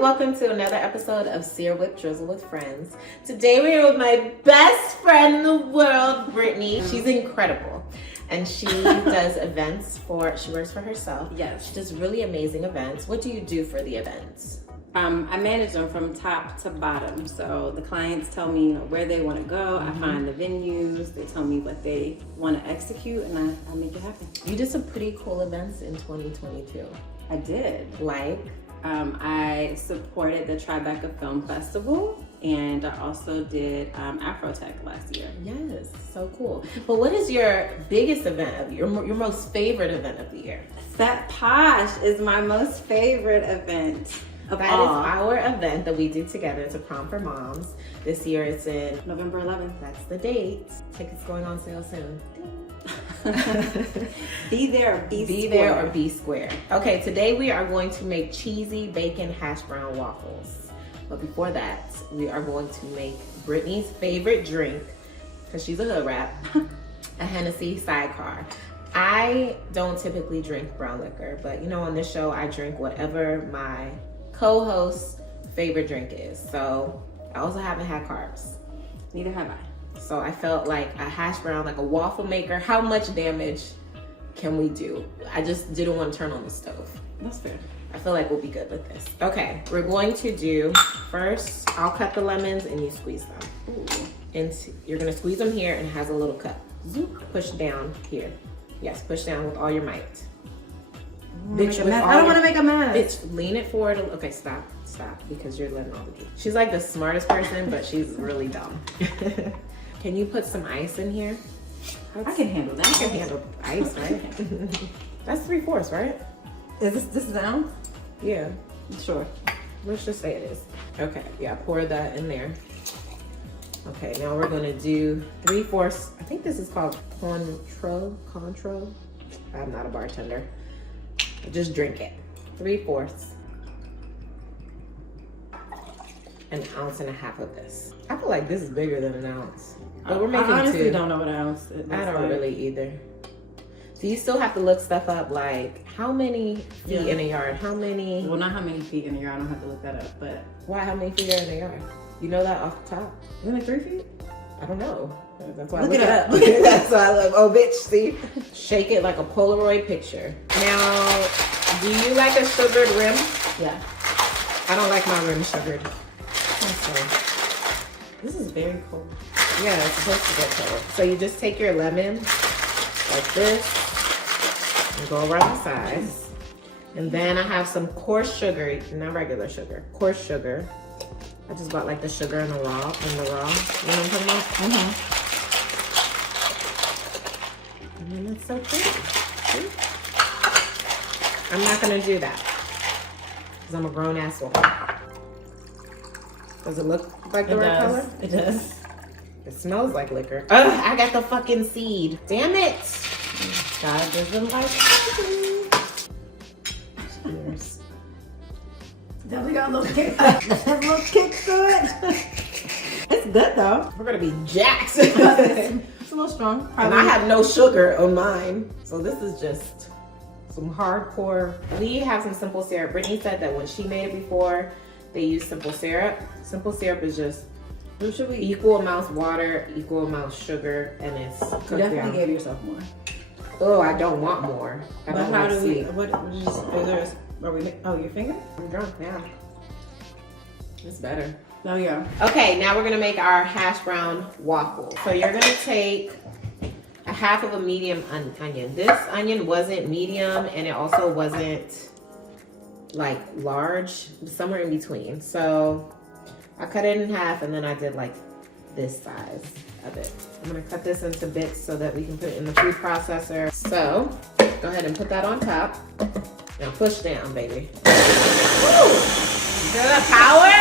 welcome to another episode of Sear with Drizzle with Friends. Today we're with my best friend in the world, Brittany. She's incredible. And she does events she works for herself. Yes. She does really amazing events. What do you do for the events? I manage them from top to bottom. So the clients tell me where they want to go. I find the venues. They tell me what they want to execute, and I make it happen. You did some pretty cool events in 2022. I did. Like? I supported the Tribeca Film Festival, and I also did Afrotech last year. Yes, so cool. But what is your biggest event of your most favorite event of the year? Set Posh is my most favorite event. That is our event that we do together. It's a prom for moms. This year it's in November 11th. That's the date. Tickets going on sale soon. Be there or be square. There or be square. Okay, today we are going to make cheesy bacon hash brown waffles. But before that, we are going to make Brittany's favorite drink, because she's a hood rat, a Hennessy Sidecar. I don't typically drink brown liquor, but on this show I drink whatever my co-host's favorite drink is. So I also haven't had carbs. Neither have I. So I felt like a hash brown, like a waffle maker, how much damage can we do? I just didn't want to turn on the stove. That's fair. I feel like we'll be good with this. Okay, we're going to do, first, I'll cut the lemons and you squeeze them. And you're gonna squeeze them here, and it has a little cup. Push down here. Yes, push down with all your might. Bitch, I don't want to make a mess. Bitch, lean it forward. Okay, stop, because you're letting all the juice. She's like the smartest person, but she's really dumb. Can you put some ice in here? I can handle that. I can handle ice, right? That's 3/4, right? Is this is an ounce? Yeah. Sure. Let's just say it is. Okay, yeah, pour that in there. Okay, now we're gonna do 3/4. I think this is called Contro. I'm not a bartender. Just drink it. 3/4. An ounce and a half of this. I feel like this is bigger than an ounce. But we're making I honestly two. Don't know what an ounce is. I don't really either. So you still have to look stuff up, like how many feet in a yard? How many? Well, not how many feet in a yard. I don't have to look that up, but Why? How many feet are in a yard? You know that off the top? only 3 feet. I don't know. That's why Look I look it it up. up. That's why I love. Oh, bitch, see? Shake it like a Polaroid picture. Now, do you like a sugared rim? Yeah. I don't like my rim sugared. Okay. This is very cold. Yeah, it's supposed to get cold. So you just take your lemon like this and go around the sides. And then I have some coarse sugar, not regular sugar, coarse sugar. I just bought like the sugar in the raw. You know what I'm talking about? And then it's so pretty. See? I'm not gonna do that because I'm a grown ass woman. Does it look like the right color? It does. It smells like liquor. Ugh, I got the fucking seed. Damn it. God doesn't like coffee. Cheers. Definitely got a little kick. A little kick to it. It's good though. We're gonna be jacked. It's a little strong. And I have no sugar on mine. So this is just some hardcore. We have some simple syrup. Brittany said that when she made it before, they used simple syrup. Simple syrup is just equal amounts water, equal amounts sugar, and it's cooked You definitely down. gave yourself more. Oh, I don't want more. I But don't how like do we? sweet. What? Are we? Oh, your finger? I'm drunk now. It's better. Oh yeah. Okay, now we're gonna make our hash brown waffle. So you're gonna take a half of a medium onion. This onion wasn't medium, and it also wasn't like large, somewhere in between. So I cut it in half, and then I did like this size of it. I'm gonna cut this into bits so that we can put it in the food processor. So go ahead and put that on top. Now push down, baby. Woo! Feel the power?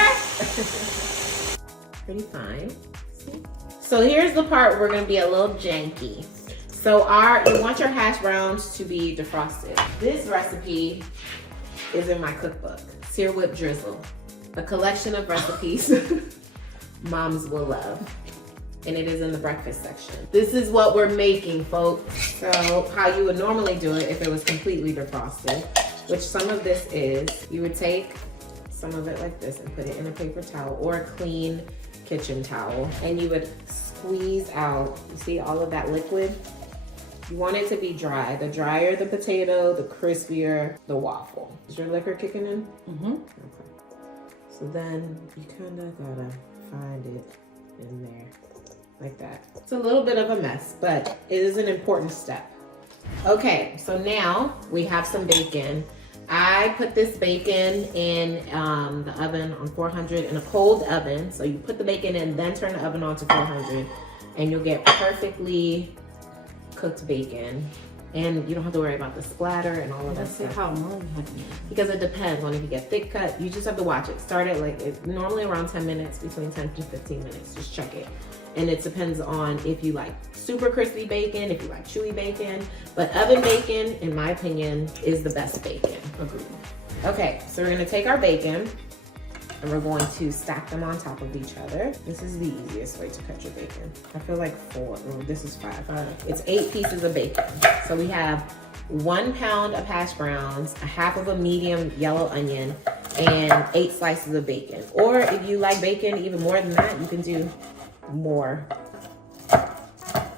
Pretty fine. See? So here's the part we're gonna be a little janky. So you want your hash browns to be defrosted. This recipe is in my cookbook, Sear with Drizzle, a collection of recipes moms will love. And it is in the breakfast section. This is what we're making, folks. So how you would normally do it if it was completely defrosted, which some of this is, you would take some of it like this and put it in a paper towel or a clean kitchen towel. And you would squeeze out, you see all of that liquid? You want it to be dry. The drier the potato, the crispier the waffle. Is your liquor kicking in? Mm-hmm. Okay. So then you kind of gotta find it in there like that. It's a little bit of a mess, but it is an important step. Okay, so now we have some bacon. I put this bacon in the oven on 400 in a cold oven. So you put the bacon in, then turn the oven on to 400 and you'll get perfectly cooked bacon. And you don't have to worry about the splatter and all of that stuff. How long have you? Because it depends on if you get thick cut. You just have to watch it. Start it like it's normally around 10 minutes, between 10 to 15 minutes. Just check it. And it depends on if you like super crispy bacon, if you like chewy bacon. But oven bacon, in my opinion, is the best bacon. Agreed. Okay, so we're gonna take our bacon and we're going to stack them on top of each other. This is the easiest way to cut your bacon. I feel like 4, or this is 5. It's 8 pieces of bacon. So we have 1 pound of hash browns, a half of a medium yellow onion, and 8 slices of bacon. Or if you like bacon even more than that, you can do more.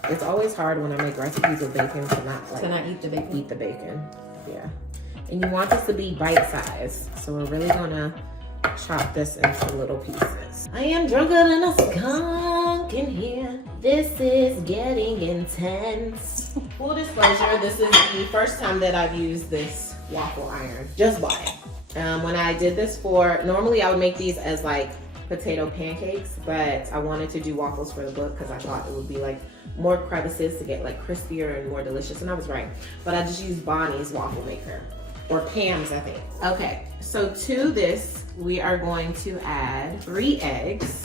It's always hard when I make recipes with bacon to not eat the bacon. Eat the bacon. Yeah. And you want this to be bite-sized. So we're really gonna chop this into little pieces. I am drunker than a skunk in here. This is getting intense. Full disclosure, this is the first time that I've used this waffle iron. Just bought it. When I did this normally I would make these as like potato pancakes, but I wanted to do waffles for the book because I thought it would be like more crevices to get like crispier and more delicious, and I was right. But I just used Bonnie's waffle maker, or Pam's, I think. Okay, so to this, we are going to add 3 eggs.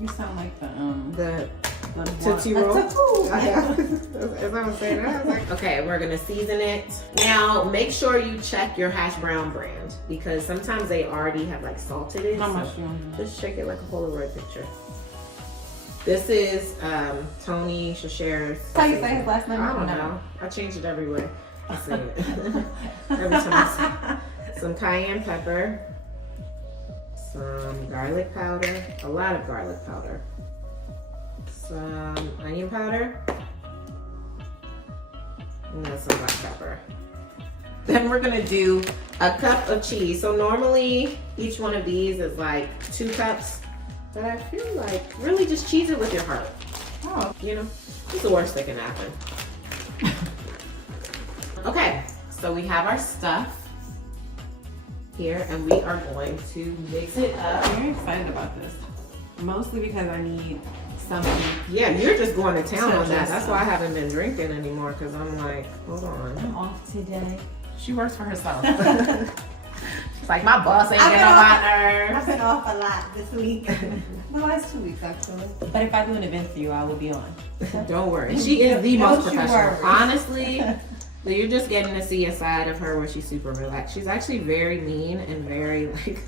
You sound like the Tootsie Roll. As I was saying that, I was like, okay, we're gonna season it. Now, make sure you check your hash brown brand because sometimes they already have like salted it. How much so you want? just shake it like a Polaroid picture. This is Tony Shasher's. How you say his last name? I don't know. I change it everywhere. I say it. Every time I say it. Some cayenne pepper, some garlic powder, a lot of garlic powder, some onion powder, and then some black pepper. Then we're gonna do a cup of cheese. So normally each one of these is like 2 cups, but I feel like really just cheese it with your heart. Oh, You know, it's the worst that can happen. Okay, so we have our stuff here and we are going to mix it up. I'm very excited about this. Mostly because I need something. Yeah, you're just going to town on that. Just That's why I haven't been drinking anymore because I'm like, hold on. I'm off today. She works for herself. It's like my boss ain't getting on my nerves. I've been off a lot this week. The last 2 weeks, actually. But if I do an event for you, I will be on. Don't worry. She is the most Don't you professional. worry. Honestly, you're just getting to see a side of her where she's super relaxed. She's actually very mean and very like,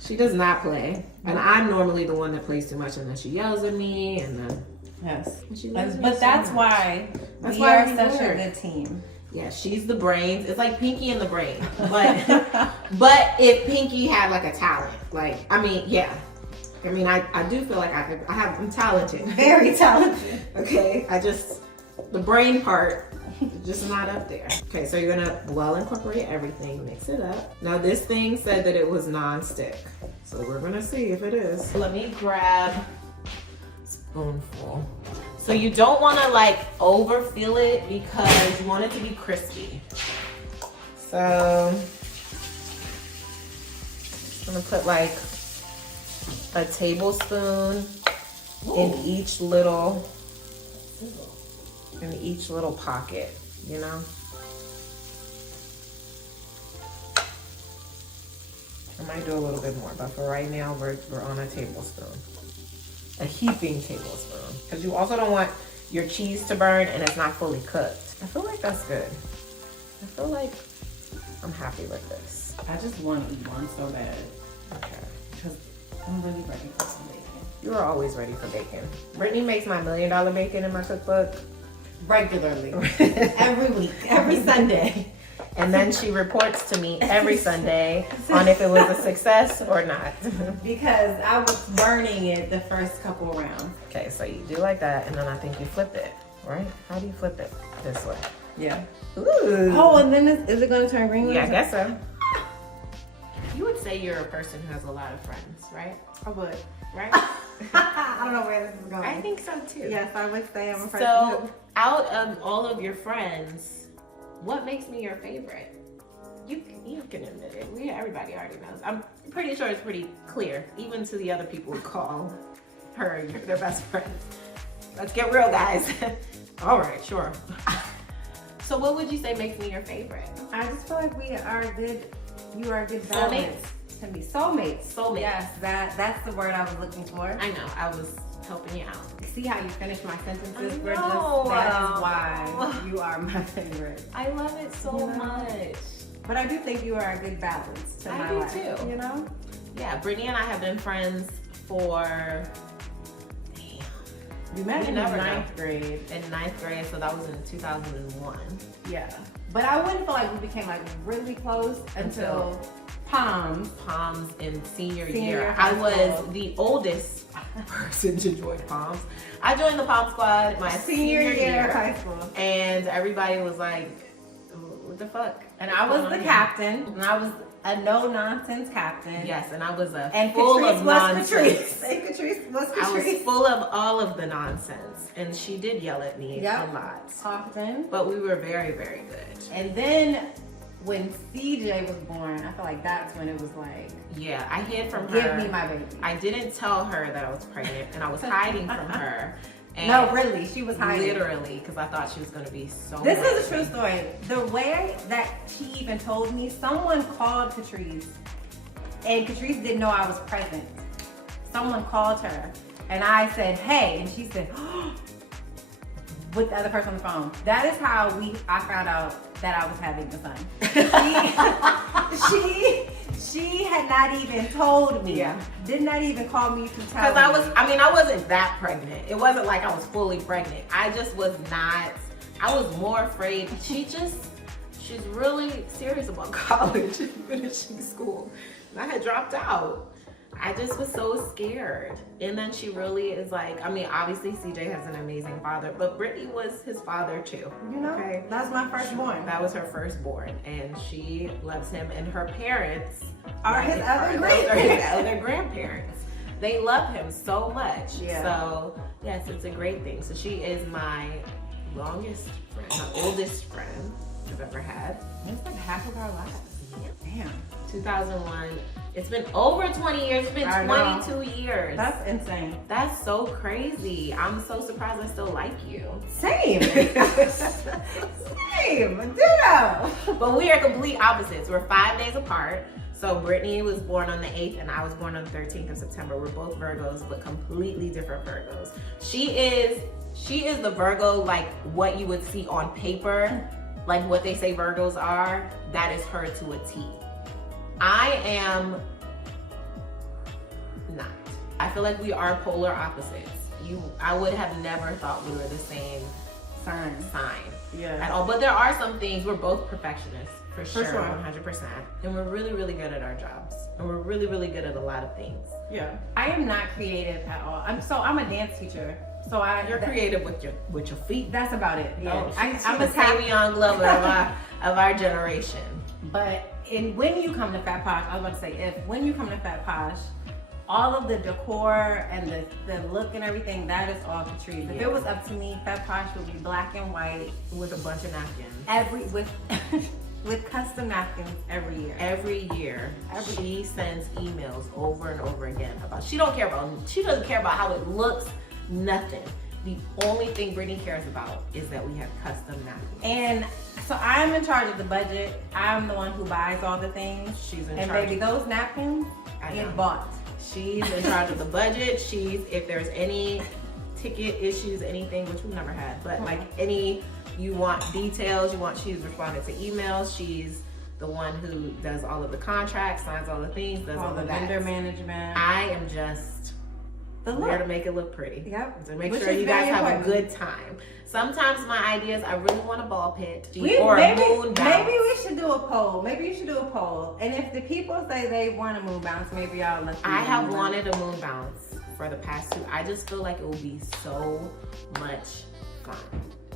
she does not play. And I'm normally the one that plays too much and then she yells at me and then. Yes. She loves me But so that's much. why That's we why are we such work. a good team. Yeah, she's the brains. It's like Pinky and the brain. But if Pinky had like a talent, like, I mean, yeah. I mean, I do feel like I'm talented. Very talented. Okay, the brain part, just not up there. Okay, so you're gonna well incorporate everything, mix it up. Now this thing said that it was non-stick. So we're gonna see if it is. Let me grab a spoonful. So you don't wanna like overfill it because you want it to be crispy. So I'm gonna put like a tablespoon in each little pocket, you know? I might do a little bit more, but for right now, we're on a tablespoon. A heaping tablespoon. Because you also don't want your cheese to burn and it's not fully cooked. I feel like that's good. I feel like I'm happy with this. I just want to eat one so bad. Okay. Because I'm really ready for some bacon. You are always ready for bacon. Brittany makes my $1 million bacon in my cookbook. Regularly. Every week. Every Sunday. And then she reports to me every Sunday on if it was a success or not. Because I was burning it the first couple rounds. Okay, so you do like that, and then I think you flip it, right? How do you flip it? This way. Yeah. Ooh. Oh, and then is it going to turn green? Yeah, I guess so. You would say you're a person who has a lot of friends, right? I would. Right? I don't know where this is going. I think so too. Yes, I would say I'm a person. So, out of all of your friends, what makes me your favorite? You can admit it. Everybody already knows. I'm pretty sure it's pretty clear, even to the other people who call her their best friend. Let's get real, guys. All right, sure. So, what would you say makes me your favorite? I just feel like we are good. You are a good Soulmates? balance. Can be soulmates. Soulmates. Yes, that's the word I was looking for. I know. I was helping you out. See how you finish my sentences? I We're know. that is why you are my favorite. I love it so You know? much. But I do think you are a good balance to I my do life. too. You know? Yeah, Brittany and I have been friends for You met We in never ninth grade. in ninth grade, so that was in 2001. Yeah. But I wouldn't feel like we became like really close until Palms. Palms in senior Senior year. high I was school. the oldest person to join Palms. I joined the Palm Squad my Senior year of high school. and everybody was like, "What the fuck?" And I was the Yeah. captain. And I was a no-nonsense captain. Yes, and I was And full Patrice of was nonsense. Patrice. And Patrice was I was Patrice. full of all of the nonsense, and she did yell at me Yep. a lot. Often. But we were very, very good. And then when CJ was born, I feel like that's when it was like, Yeah, I hid from her. give me my baby. I didn't tell her that I was pregnant, and I was hiding from her. And No, really, she was hiding. Literally, because I thought she was going to be so. This mad is a at true me. story. The way that she even told me, someone called Catrice, and Catrice didn't know I was present. Someone called her, and I said, "Hey," and she said, with the other person on the phone. That is how I found out that I was having a son. She had not even told me. Yeah. Did not even call me to tell Because me. I wasn't that pregnant. It wasn't like I was fully pregnant. I just was not. I was more afraid. She's really serious about college and finishing school. And I had dropped out. I just was so scared. And then she really is like, obviously CJ has an amazing father, but Brittany was his father too. You know, Okay. that's my firstborn. That was her firstborn, and she loves him, and her parents Are his other grandparents. They love him so much. Yeah. So yes, it's a great thing. So she is my longest friend, my oldest friend I've ever had. It's like half of our lives. Damn. 2001. It's been over 20 years. It's been I know. 22 years. That's insane. That's so crazy. I'm so surprised I still like you. Same. Same. Ditto. But we are complete opposites. We're 5 days apart. So Brittany was born on the 8th and I was born on the 13th of September. We're both Virgos, but completely different Virgos. She is the Virgo, like what you would see on paper, like what they say Virgos are. That is her to a T. I am not. I feel like we are polar opposites. I would have never thought we were the same sign Yeah. at all. But there are some things, we're both perfectionists, for sure, sure. 100%. And we're really, really good at our jobs. And we're really, really good at a lot of things. Yeah. I am not creative at all. I'm a dance teacher. So You're creative with your feet. That's about it. Yeah. I'm a Savion Glover of our generation. But when you come to Fat Posh, I was about to say, when you come to Fat Posh, all of the decor and the look and everything, that is all Catrice. If Yeah. it was up to me, Fat Posh would be black and white With a bunch of napkins. with custom napkins every year. Every year, she sends emails over and over again about. She doesn't care about how it looks. Nothing. The only thing Brittany cares about is that we have custom napkins. And so I'm in charge of the budget. I'm the one who buys all the things. She's in And charge. baby, those napkins I get know. bought. She's in charge of the budget. If there's any ticket issues, anything, which we've never had, but like you want details, she's responding to emails. She's the one who does all of the contracts, signs all the things, does all the of that. vendor management. I am just The there to look. make it look pretty. Yep. To make Which sure is you guys very have a important. good time. Sometimes my ideas, I really want a ball pit or maybe, a moon bounce. maybe we should do do a poll. Maybe you should do a poll. And if the people say they want a moon bounce, maybe I'll let them I know. have wanted a moon bounce for the past 2. I just feel like it will be so much fun.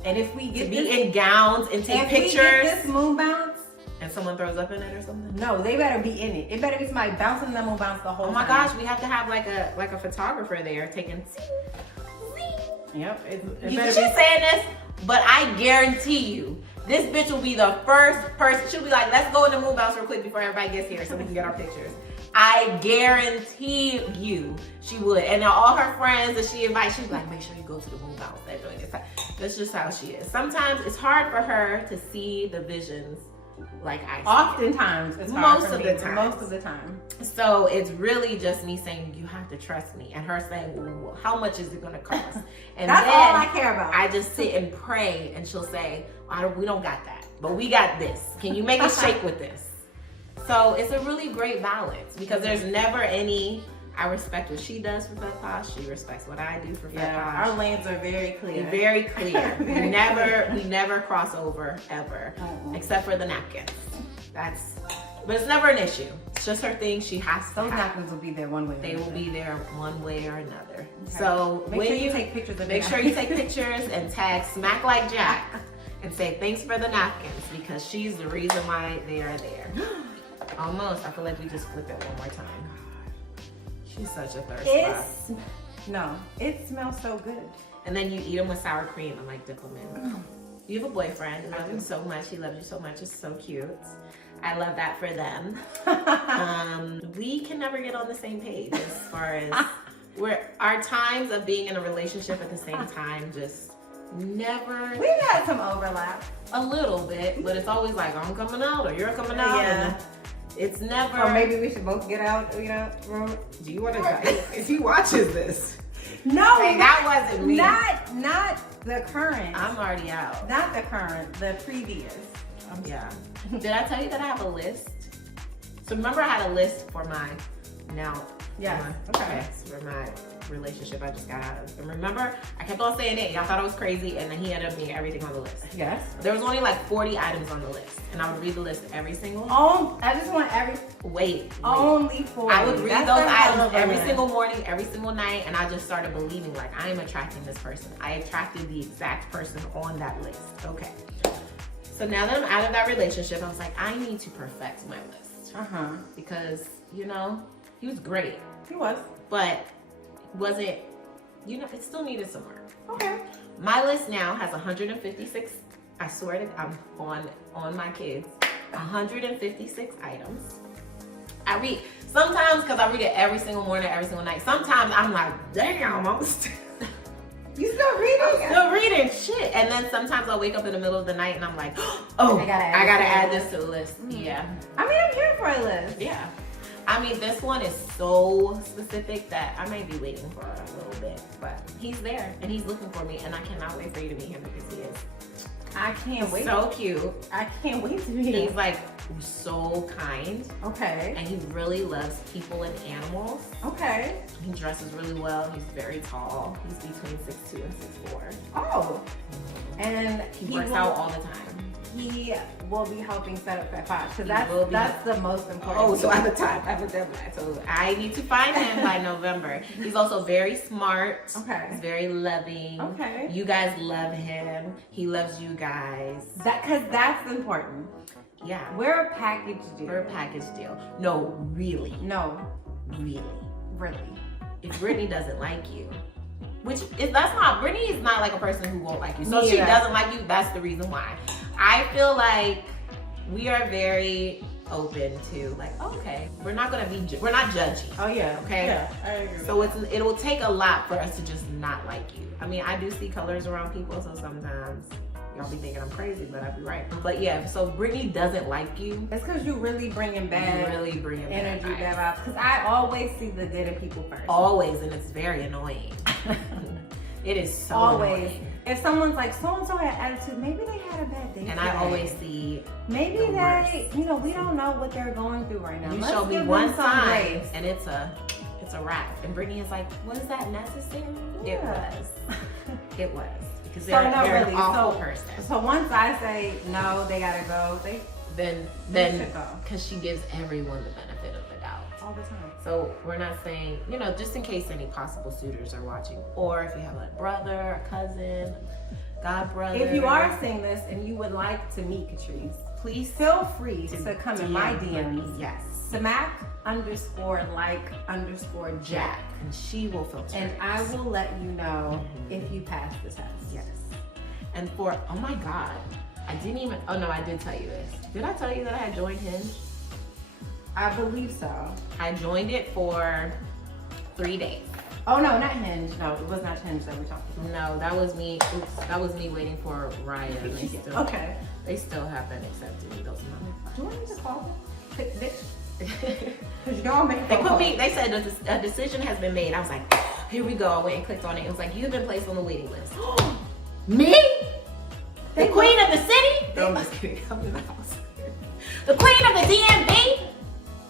And if we To get be this, in gowns and take if we get pictures this moon bounce, and someone throws up in it or something. no, they better be in it. It better be somebody bouncing the moon bounce the whole Oh time. my gosh, we have to have like a photographer there taking. Yep. It She's better saying this, but I guarantee you, this bitch will be the first person. She'll be like, let's go in the moon bounce real quick before everybody gets here so we can get our pictures. I guarantee you she would. And then all her friends that she invites, she's like, make sure you go to the moon bounce that during this time. That's just how she is. Sometimes it's hard for her to see the visions like I see. Oftentimes, it's hard Most for of me. the time. Most of the time. So it's really just me saying, you have to trust me. And her saying, well, how much is it going to cost? And That's then all I care about. I just sit and pray, and she'll say, we don't got that, but we got this. Can you make a shake with this? So it's a really great balance because there's never any, I respect what she does for Fat Posh. She respects what I do for Fat Yeah, Posh. our lanes are very clear. Very clear. Very we never cross over ever, except for the napkins. But it's never an issue. It's just her thing. She has to. Those have. napkins will be there one way. They will be there one way or another. Okay. So Make when sure you take pictures of make it. sure you take pictures and tag Smack Like Jack and say thanks for the napkins because she's the reason why they are there. Almost. I feel like we just flip it one more time. She's such a thirst trap. It smells so good. And then you eat them with sour cream and like dip them in. You have a boyfriend. You love him so much. He loves you so much. It's so cute. I love that for them. We can never get on the same page as far as our times of being in a relationship at the same time just never. We've had some overlap. A little bit, but it's always like I'm coming out or you're coming out. Yeah. And it's never. Or maybe we should both get out, Do you want to? If he watches this, No, hey, that wasn't me. Not the current. I'm already out. Not the current, the previous. Yeah. Did I tell you that I have a list? So remember I had a list for my for my relationship I just got out of. And remember, I kept on saying it. Y'all thought I was crazy, and then he ended up being everything on the list. Yes. There was only like 40 items on the list, and I would read the list every single. I just want Wait. only 40. I would read That's those the hell items of a every list. single morning, every single night, and I just started believing like I am attracting this person. I attracted the exact person on that list. Okay. So now that I'm out of that relationship, I was like, I need to perfect my list. Because, he was great. He was. But wasn't, it still needed some work. Okay. My list now has 156, I swear to I'm on my kids, 156 items. I read, sometimes because I read it every single morning, every single night. Sometimes I'm like, damn, I'm still reading shit. And then sometimes I'll wake up in the middle of the night and I'm like, oh, I gotta add this to the list. Mm-hmm. Yeah. I mean, I'm here for a list. Yeah. I mean, this one is so specific that I may be waiting for a little bit, but he's there and he's looking for me and I cannot wait for you to meet him because he is. I can't wait. So cute. I can't wait to meet him. He's like so kind. Okay. And he really loves people and animals. Okay. He dresses really well. He's very tall. He's between 6'2" and 6'4". Oh. And He works out all the time. He will be helping set up that pot because will that's the most important. Oh, so I have a time. I have a deadline. So I need to find him by November. He's also very smart. Okay. He's very loving. Okay. You guys love him. He loves you guys. Because that's important. Yeah. We're a package deal. We're a package deal. No, really. No, Really. really. If Brittany doesn't like you, Brittany is not like a person who won't like you. So if Me she either. doesn't like you, that's the reason why. I feel like we are very open to like, okay, we're not judgy. Oh yeah. Okay. Yeah, I agree. So it will take a lot for us to just not like you. I mean, I do see colors around people, so sometimes y'all be thinking I'm crazy, but I'll be right. But yeah, so Brittany doesn't like you. It's because you really bringing bad Really bring it energy, back. bad vibes. Because I always see the good in people first. Always, and it's very annoying. It is so Always. annoying. If someone's like, so-and-so had attitude, maybe they had a bad day. And I today. always see Maybe the they, worst. we don't know what they're going through right now. you Let's show me give them one some sign grace. and it's a wrap. And Brittany is like, was that necessary? It Yeah. was. It was. Because So they're no, an really. awful So- person. So once I say no, they gotta go. then because she gives everyone the benefit of the doubt. All the time. So we're not saying, you know, just in case any possible suitors are watching, or if you have a brother, a cousin, god brother. If you are seeing this and you would like to meet Catrice, please feel free to come in my DMs. Yes. Smack_like_Jack. And she will filter. And I will let you know if you pass the test. Yes. And for, oh my God, I didn't even, oh no, I did tell you this. Did I tell you that I had joined Hinge? I believe so. I joined it for 3 days. Oh no, not Hinge. No, it was not Hinge that we talked about. No, that was me. Oops, that was me waiting for Raya. They still haven't accepted me. Those Do I need to call them? Because y'all make they said a decision has been made. I was like, here we go. I went and clicked on it. It was like, you've been placed on the waiting list. Me? The queen of the city? No, I'm just kidding. Come to the house. The queen of the DMV?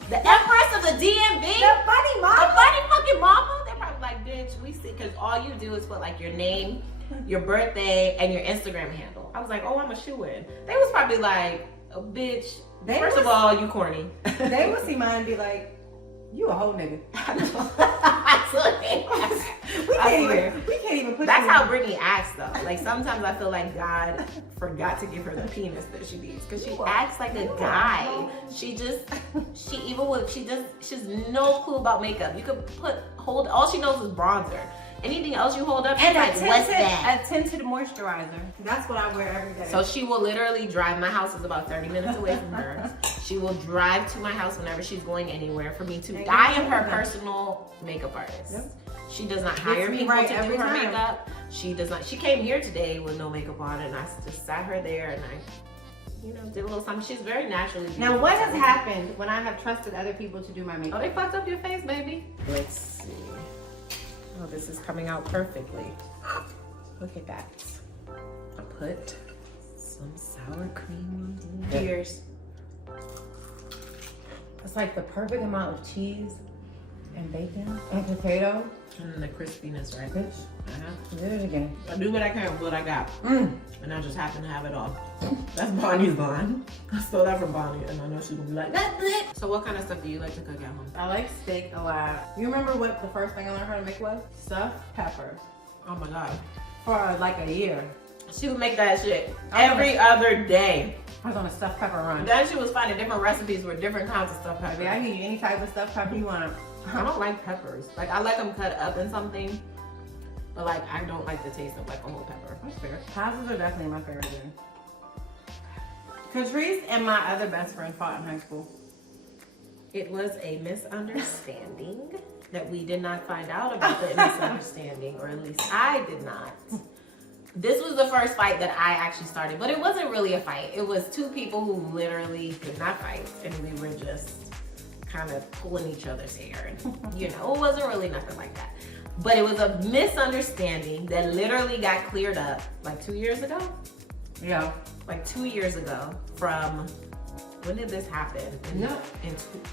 The empress of the DMV? The bunny mama? The bunny fucking mama? They're probably like, bitch, we see, because all you do is put like your name, your birthday, and your Instagram handle. I was like, oh, I'm a shoo-in. They was probably like, oh, bitch, first of all, you corny. They would see mine and be like, you a whole nigga. We can't even put That's how Brittany acts though. Like sometimes I feel like God forgot to give her the penis that she needs because she acts like a guy. She's no clue about makeup. You could hold all she knows is bronzer. Anything else you hold up, she's like, what's that? A tinted moisturizer. That's what I wear every day. So she will literally drive. My house is about 30 minutes away from her. She will drive to my house whenever she's going anywhere for me to. I am her personal makeup artist. Yep. She does not hire people to do her makeup. She does not. She came here today with no makeup on, and I just sat her there and I, did a little something. She's very naturally beautiful. Now, what has happened when I have trusted other people to do my makeup? Oh, they fucked up your face, baby. Let's see. Oh, this is coming out perfectly. Look at that. I put some sour cream on the Cheers. It's like the perfect amount of cheese and bacon and potato. And the crispiness, right? Bitch. Did it again. I do what I can with what I got. And I just happen to have it all. That's Bonnie's line. I stole that from Bonnie, and I know she's gonna be like, that's it. So what kind of stuff do you like to cook at home? I like steak a lot. You remember what the first thing I learned how to make was? Stuffed peppers. Oh my God. For like a year. She would make that shit every other day. I was on a stuffed pepper run. Then she was finding different recipes with different kinds of stuffed pepper. I give you any type of stuffed pepper you want. I don't like peppers. Like I like them cut up in something, but like I don't like the taste of like a whole pepper. That's fair. Pastas are definitely my favorite thing. Catrice and my other best friend fought in high school. It was a misunderstanding that we did not find out about the misunderstanding, or at least I did not. This was the first fight that I actually started, but it wasn't really a fight. It was two people who literally could not fight, and we were just kind of pulling each other's hair. And, it wasn't really nothing like that. But it was a misunderstanding that literally got cleared up like 2 years ago. Yeah. Like 2 years ago from, when did this happen? In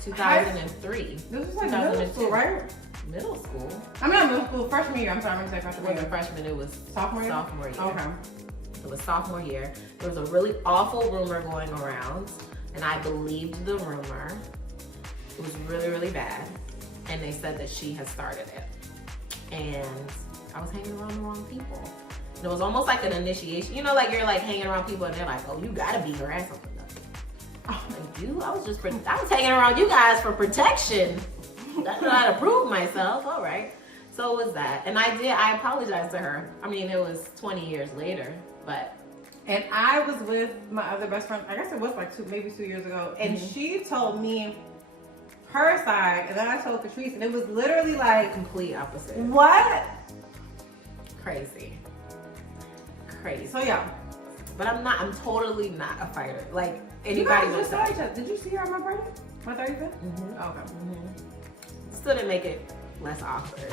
2003. This was like middle school, right? Middle school? I'm not middle school, freshman year. I'm sorry, I'm gonna say freshman year. It wasn't freshman, it was sophomore year? Sophomore year. Okay. It was sophomore year. There was a really awful rumor going around, and I believed the rumor. It was really, really bad. And they said that she had started it. And I was hanging around the wrong people. And it was almost like an initiation. Like you're like hanging around people and they're like, oh, you gotta beat her ass. Oh, like you? I was hanging around you guys for protection. That's not how to prove myself. All right. So it was that. And I apologized to her. I mean, it was 20 years later, but. And I was with my other best friend, I guess it was like maybe 2 years ago. And she told me her side, and then I told Catrice, and it was literally like complete opposite. What? Crazy. So yeah. But I'm totally not a fighter. Like anybody just saw each other. Did you see her on my birthday? My 35th? Mm-hmm. Okay. Mm-hmm. Still didn't make it less awkward.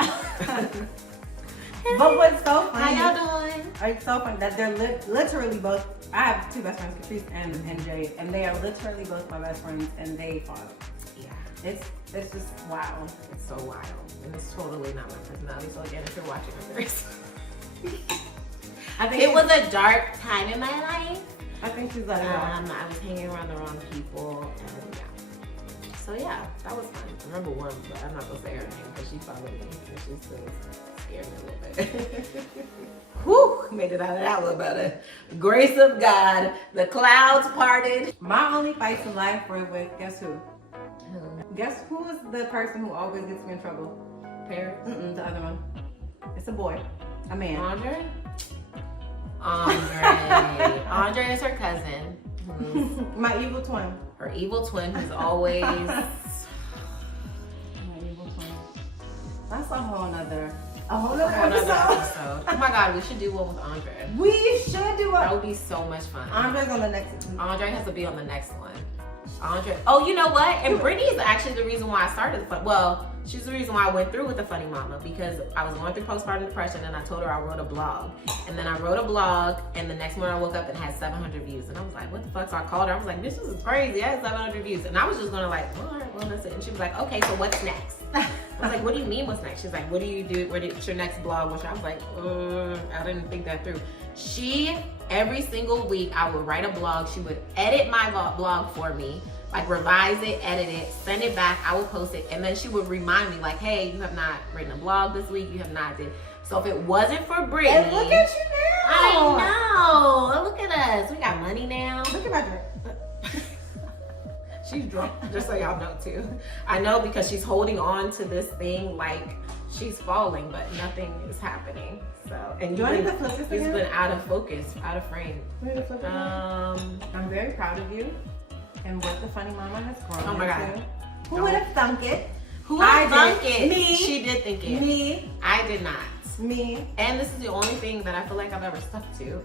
But what's so funny? How y'all doing? It's so funny that they're literally both. I have two best friends, Catrice and Jade, and they are literally both my best friends, and they fought. Yeah. It's just wild. It's so wild, and it's totally not my personality. So again, if you're watching, I'm very sorry. I think it was a dark time in my life, I think she's like, yeah. I was hanging around the wrong people, and yeah. So yeah, that was fun. I remember one, but I'm not gonna say her name because she followed me, and she still scared me a little bit. Whew, made it out of that one by the grace of God. The clouds parted. My only fights in life were with, guess who? Guess who is the person who always gets me in trouble? Paris? The other one. It's a boy. A man. Andre? Andre. Andre is her cousin. My evil twin. Her evil twin who's always... My evil twin. That's a whole nother episode. Oh my God, we should do one with Andre. We should do That it. would be so much fun. Andre's on the next one. Andre has to be on the next one. Andre. Oh, you know what? And Brittany is actually the reason why I started the fun. Well, she's the reason why I went through with the Funny Mama, because I was going through postpartum depression and I told her I wrote a blog. And then I wrote a blog and the next morning I woke up and had 700 views. And I was like, what the fuck? So I called her. I was like, this is crazy. I had 700 views. And I was just gonna like, all right, well, that's it. And she was like, okay, so what's next? I was like, what do you mean what's next? She's like, what do you do? What's your next blog? Which I was like, I didn't think that through. Every single week I would write a blog. She would edit my blog for me. Like revise it, edit it, send it back, I would post it, and then she would remind me like, hey, you have not written a blog this week, you have not did. So if it wasn't for Brittany. And look at you now. I know, look at us, we got money now. Look at my drip. She's drunk, just so y'all know too. I know because she's holding on to this thing like she's falling, but nothing is happening. So, and do I need to flip this it's again? been out of focus, out of frame. I'm very proud of you and what the Funny Mama has grown. Oh my God. Who would have thunk it? Who would have thunk it? Me. She did think it. Me. I did not. Me. And this is the only thing that I feel like I've ever stuck to.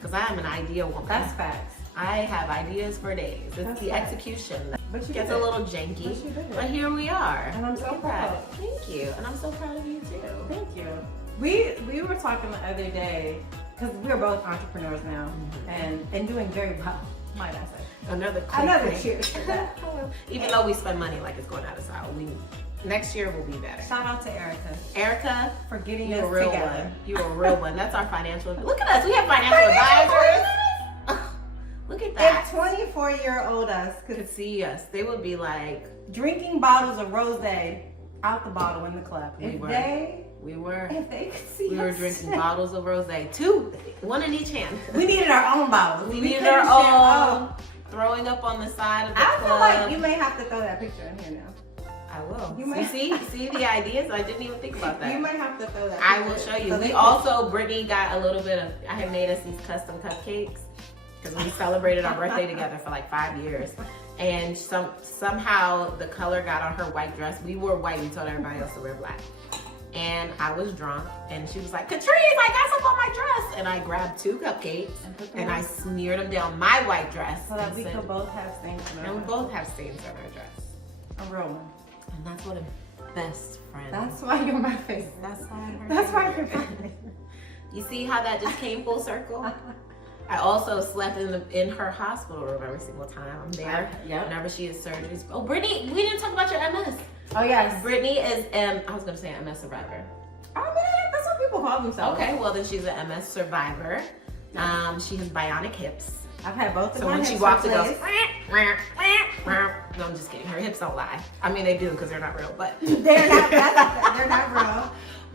Because I am an idea woman. That's facts. I have ideas for days. It's That's the facts. execution But you gets did a it. little janky. But you did it. But here we are. And I'm so Look at proud. that. Thank you. And I'm so proud of you too. Thank you. We were talking the other day, because we're both entrepreneurs now, and doing very well, might I say. Another thing. cheers for that. Even though we spend money like it's going out of style, next year will be better. Shout out to Erica Erica, for getting you're us a real together. one. You're a real one. That's our financial. Look at us. We have financial advisors. Look at that. If 24-year-old us Could see us, they would be like, drinking bottles of rosé out the bottle in the club. If they could see we were us. drinking bottles of rosé, 2, 1 in each hand. We needed our own bottles. We needed couldn't our share- own. Throwing up on the side of the I club. feel like you may have to throw that picture in here now. I will. You may- see the ideas? I didn't even think about that. You might have to throw that. I picture. will show you. So We they also, Brittany got a little bit of, I had made us these custom cupcakes because we celebrated our birthday together for like 5 years. And somehow the color got on her white dress. We wore white, we told everybody else to wear black. And I was drunk and she was like, Catrice, I got some on my dress. And I grabbed 2 cupcakes and I smeared them down my white dress. So that and we said- could both have stains on our And we dress. both have stains on our dress. A real one. And that's what a best friend. That's why you're my favorite. That's why. That's why you're my favorite. You see how that just came full circle? I also slept in her hospital room every single time. I'm there. Whenever she has surgeries. Oh, Brittany, we didn't talk about your MS. Oh yes. Brittany is I was gonna say MS survivor. I mean, that's what people call themselves. Okay, well then she's an MS survivor. She has bionic hips. I've had both of So my when she hips walks, it goes. replaced. No, I'm just kidding. Her hips don't lie. I mean, they do because they're not real, but They're not real.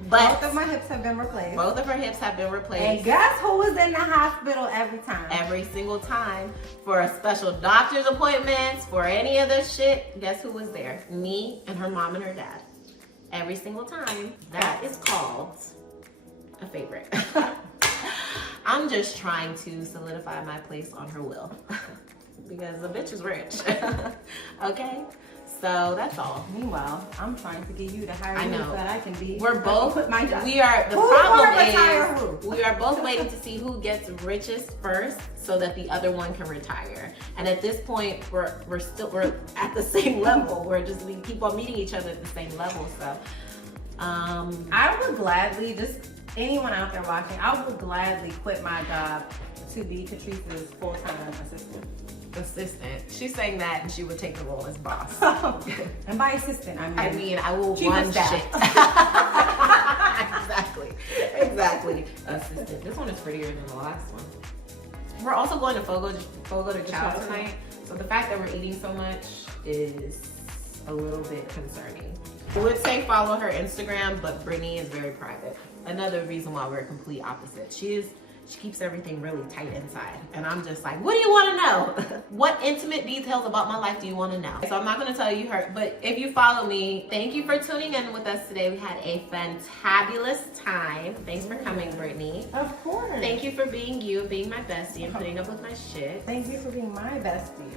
But Both of my hips have been replaced. both of her hips have been replaced. And guess who was in the hospital every time? Every single time for a special doctor's appointments, for any of this shit, guess who was there? Me and her mom and her dad. Every single time. That is called a favorite. I'm just trying to solidify my place on her will because the bitch is rich. Okay? So that's all. Meanwhile, I'm trying to get you to hire I me know. so that I can be. We're both. Put my job. We are. The Who's problem gonna retire is who? we are both waiting to see who gets richest first, so that the other one can retire. And at this point, we're at the same level. We keep on meeting each other at the same level. So, I would gladly, just anyone out there watching, I would gladly quit my job to be Catrice's full-time assistant. She's saying that, and she would take the role as boss. And by assistant, I mean I will chief of run staff. shit. Exactly. Assistant. This one is prettier than the last one. We're also going to Fogo de Chao tonight. So the fact that we're eating so much is a little bit concerning. I would say follow her Instagram, but Brittany is very private. Another reason why we're complete opposite. She keeps everything really tight inside. And I'm just like, what do you want to know? What intimate details about my life do you want to know? So I'm not going to tell you her, but if you follow me, thank you for tuning in with us today. We had a fantabulous time. Thanks for coming, Brittany. Of course. Thank you for being you, being my bestie, and putting up with my shit. Thank you for being my bestie.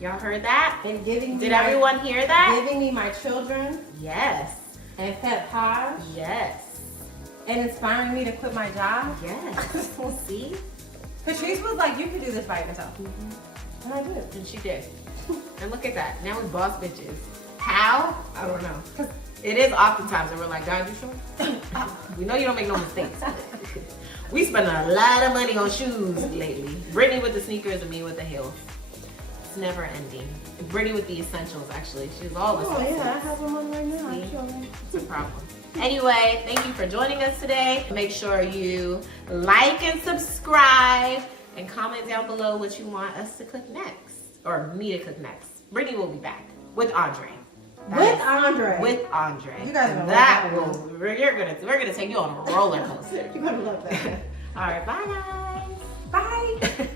Y'all heard that? And giving Did everyone hear that? Giving me my children. Yes. And pet Taj. Yes. And inspiring me to quit my job. Yes. See? Patrice was like, you can do this by yourself. And I did. And she did. And look at that. Now we boss bitches. How? I don't know. It is oftentimes that we're like, God, you sure? We know you don't make no mistakes. We spend a lot of money on shoes lately. Brittany with the sneakers and me with the heels. It's never ending. Brittany with the essentials, actually. She's all the Oh, yeah, I have them on right now. See? Actually. It's a problem. Anyway, thank you for joining us today. Make sure you like and subscribe and comment down below what you want us to cook next, or me to cook next. Brittany will be back with Andre. With Andre. With Andre. You guys are that gonna will. We're gonna take you on a roller coaster. You're gonna love that. All right, bye guys. Bye.